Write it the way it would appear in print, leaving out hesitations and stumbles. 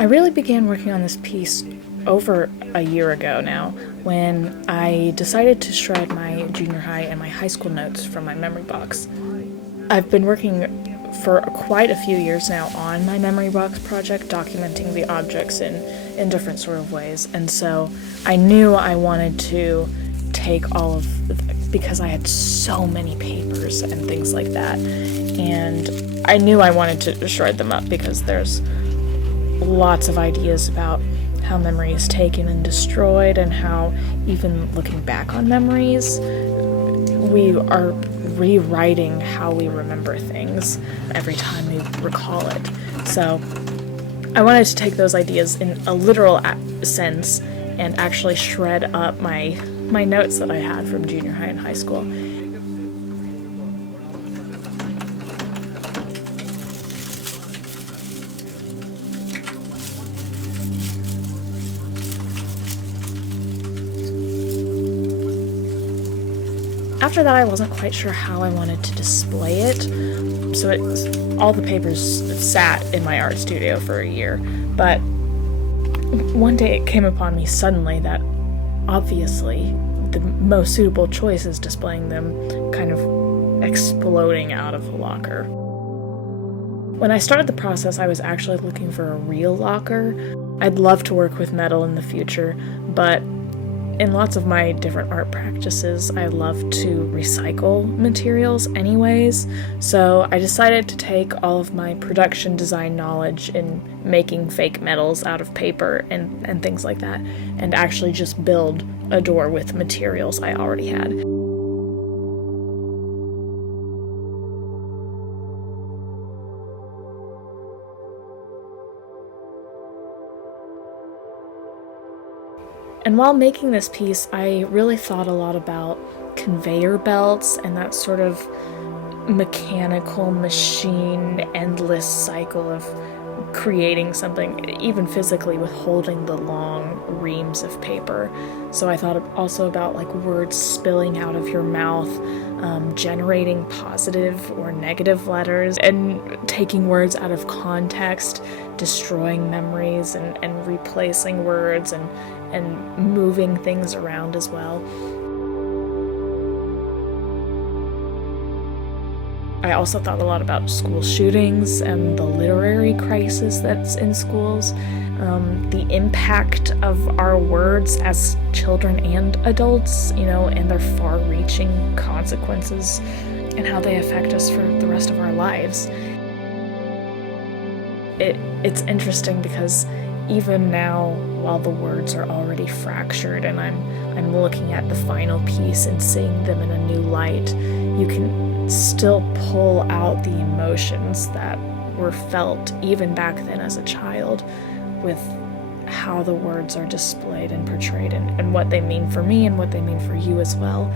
I really began working on this piece over a year ago now when I decided to shred my junior high and my high school notes from my memory box. I've been working for quite a few years now on my memory box project, documenting the objects in different sort of ways. And so I knew I wanted to take all of, because I had so many papers and things like that, and I knew I wanted to shred them up because there's lots of ideas about how memory is taken and destroyed, and how even looking back on memories, we are rewriting how we remember things every time we recall it. So I wanted to take those ideas in a literal sense and actually shred up my notes that I had from junior high and high school. After that, I wasn't quite sure how I wanted to display it, so all the papers sat in my art studio for a year. But one day it came upon me suddenly that obviously the most suitable choice is displaying them kind of exploding out of the locker. When I started the process, I was actually looking for a real locker. I'd love to work with metal in the future, but in lots of my different art practices, I love to recycle materials anyways, so I decided to take all of my production design knowledge in making fake metals out of paper and things like that, and actually just build a door with materials I already had. And while making this piece, I really thought a lot about conveyor belts and that sort of mechanical machine endless cycle of creating something, even physically, with holding the long reams of paper. So I thought also about like words spilling out of your mouth, generating positive or negative letters, and taking words out of context, destroying memories, and replacing words, and moving things around as well. I also thought a lot about school shootings and the literary crisis that's in schools, the impact of our words as children and adults, and their far-reaching consequences, and how they affect us for the rest of our lives. It's interesting because even now, while the words are already fractured and I'm looking at the final piece and seeing them in a new light, you can still pull out the emotions that were felt even back then as a child with how the words are displayed and portrayed, and what they mean for me and what they mean for you as well.